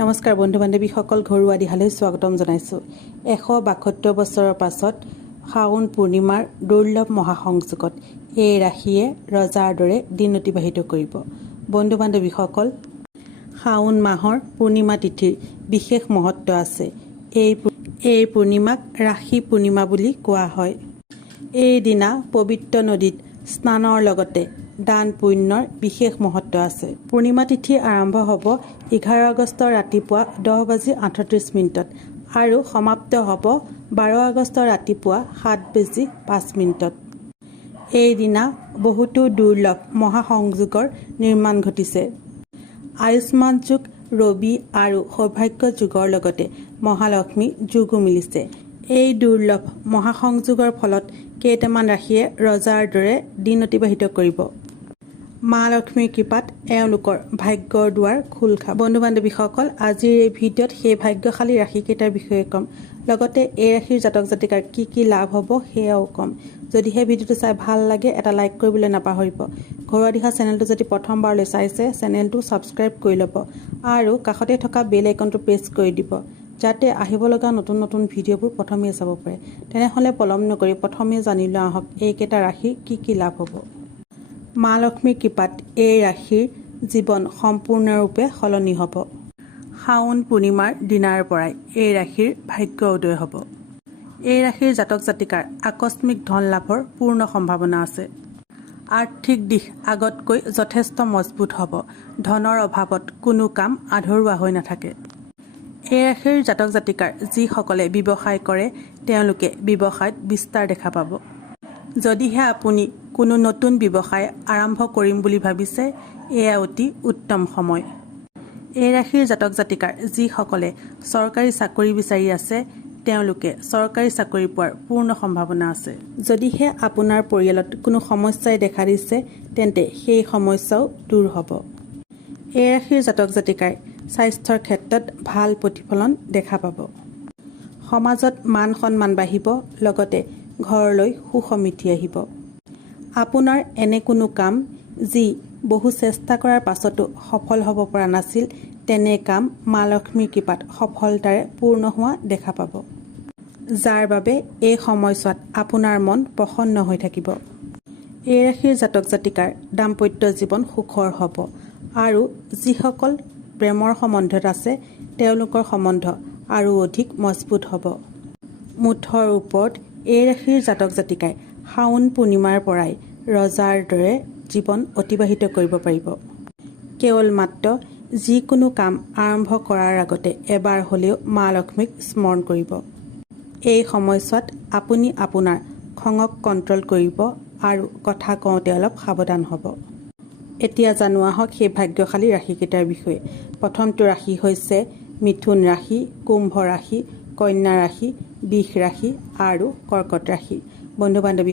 নমস্কাৰ বন্ধু বান্ধৱীসকল, ঘৰুৱা দিহালৈ স্বাগতম জনাইছোঁ। 172 বছৰৰ পাছত শাওন পূৰ্ণিমাৰ দুৰ্লভ মহাসংযোগত এই ৰাশিয়ে ৰজাৰ দৰে দিন অতিবাহিত কৰিব। বন্ধু বান্ধৱীসকল, শাওন মাহৰ পূৰ্ণিমা তিথিৰ বিশেষ মহত্ব আছে। এই পূৰ্ণিমাক ৰাশি পূৰ্ণিমা বুলি কোৱা হয়। এই দিনা পবিত্ৰ নদীত স্নানৰ লগতে দান পুণ্যৰ বিশেষ মহত্ব আছে। পূৰ্ণিমা তিথি আৰম্ভ হ'ব 11 আগষ্ট ৰাতিপুৱা 10:38 আৰু সমাপ্ত হ'ব 12 আগষ্ট ৰাতিপুৱা 7:05। এই দিনা বহুতো দুৰ্লভ মহাসংযোগৰ নিৰ্মাণ ঘটিছে। আয়ুষ্মান যোগ, ৰবি আৰু সৌভাগ্য যোগৰ লগতে মহালক্ষ্মী যোগো মিলিছে। এই দুৰ্লভ মহাসংযোগৰ ফলত কেইটামান ৰাশিয়ে ৰজাৰ দৰে দিন অতিবাহিত কৰিব। মা লক্ষ্মীৰ কৃপাত এওঁলোকৰ ভাগ্যৰ দুৱাৰ খোল খাব। বন্ধু বান্ধৱীসকল, আজিৰ এই ভিডিঅ'ত সেই ভাগ্যশালী ৰাশিকেইটাৰ বিষয়ে ক'ম, লগতে এই ৰাশিৰ জাতক জাতিকাৰ কি কি লাভ হ'ব সেয়াও ক'ম। যদিহে ভিডিঅ'টো চাই ভাল লাগে এটা লাইক কৰিবলৈ নাপাহৰিব। ঘৰুৱা দিহা চেনেলটো যদি প্ৰথমবাৰলৈ চাইছে চেনেলটো ছাবস্ক্ৰাইব কৰি ল'ব আৰু কাষতে থকা বেল আইকনটো প্ৰেছ কৰি দিব, যাতে আহিব লগা নতুন নতুন ভিডিঅ'বোৰ প্ৰথমেই চাব পাৰে। তেনেহ'লে পলম নকৰি প্ৰথমেই জানি লোৱা আহক এইকেইটা ৰাশিৰ কি কি লাভ হ'ব। মা লক্ষ্মীৰ কৃপাত এই ৰাশিৰ জীৱন সম্পূৰ্ণৰূপে সলনি হ'ব। শাওন পূৰ্ণিমাৰ দিনাৰ পৰাই এই ৰাশিৰ ভাগ্য উদয় হ'ব। এই ৰাশিৰ জাতক জাতিকাৰ আকস্মিক ধন লাভৰ পূৰ্ণ সম্ভাৱনা আছে। আৰ্থিক দিশ আগতকৈ যথেষ্ট মজবুত হ'ব। ধনৰ অভাৱত কোনো কাম আধৰুৱা হৈ নাথাকে। এই ৰাশিৰ জাতক জাতিকাৰ যিসকলে ব্যৱসায় কৰে তেওঁলোকে ব্যৱসায়ত বিস্তাৰ দেখা পাব। যদিহে আপুনি কোনো নতুন ব্যৱসায় আৰম্ভ কৰিম বুলি ভাবিছে, এয়া অতি উত্তম সময়। এই ৰাশিৰ জাতক জাতিকাৰ যিসকলে চৰকাৰী চাকৰি বিচাৰি আছে তেওঁলোকে চৰকাৰী চাকৰি পোৱাৰ পূৰ্ণ সম্ভাৱনা আছে। যদিহে আপোনাৰ পৰিয়ালত কোনো সমস্যাই দেখা দিছে তেন্তে সেই সমস্যাও দূৰ হ'ব। এই ৰাশিৰ জাতক জাতিকাই স্বাস্থ্যৰ ক্ষেত্ৰত ভাল প্ৰতিফলন দেখা পাব। সমাজত মান সন্মান বাঢ়িব, লগতে ঘৰলৈ সুসমৃদ্ধি আহিব। আপোনাৰ এনে কোনো কাম যি বহু চেষ্টা কৰাৰ পাছতো সফল হ'ব পৰা নাছিল, তেনে কাম মা লক্ষ্মীৰ কৃপাত সফলতাৰে পূৰ্ণ হোৱা দেখা পাব, যাৰ বাবে এই সময়ছোৱাত আপোনাৰ মন প্ৰসন্ন হৈ থাকিব। এই ৰাশিৰ জাতক জাতিকাৰ দাম্পত্য জীৱন সুখৰ হ'ব আৰু যিসকল প্ৰেমৰ সম্বন্ধত আছে তেওঁলোকৰ সম্বন্ধ আৰু অধিক মজবুত হ'ব। মুঠৰ ওপৰত এই ৰাশিৰ জাতক জাতিকাই শাওন পূৰ্ণিমাৰ পৰাই ৰজাৰ দৰে জীৱন অতিবাহিত কৰিব পাৰিব। কেৱল মাত্ৰ যিকোনো কাম আৰম্ভ কৰাৰ আগতে এবাৰ হ'লেও মা লক্ষ্মীক স্মৰণ কৰিব। এই সময়ছোৱাত আপুনি আপোনাৰ খঙক কণ্ট্ৰল কৰিব আৰু কথা কওঁতে অলপ সাৱধান হ'ব। এতিয়া জানো আহক সেই ভাগ্যশালী ৰাশিকেইটাৰ বিষয়ে। প্ৰথমটো ৰাশি হৈছে মিথুন ৰাশি, কুম্ভ ৰাশি, কন্যা ৰাশি, বৃষ ৰাশি আৰু কৰ্কট ৰাশি। বন্ধু বান্ধৱী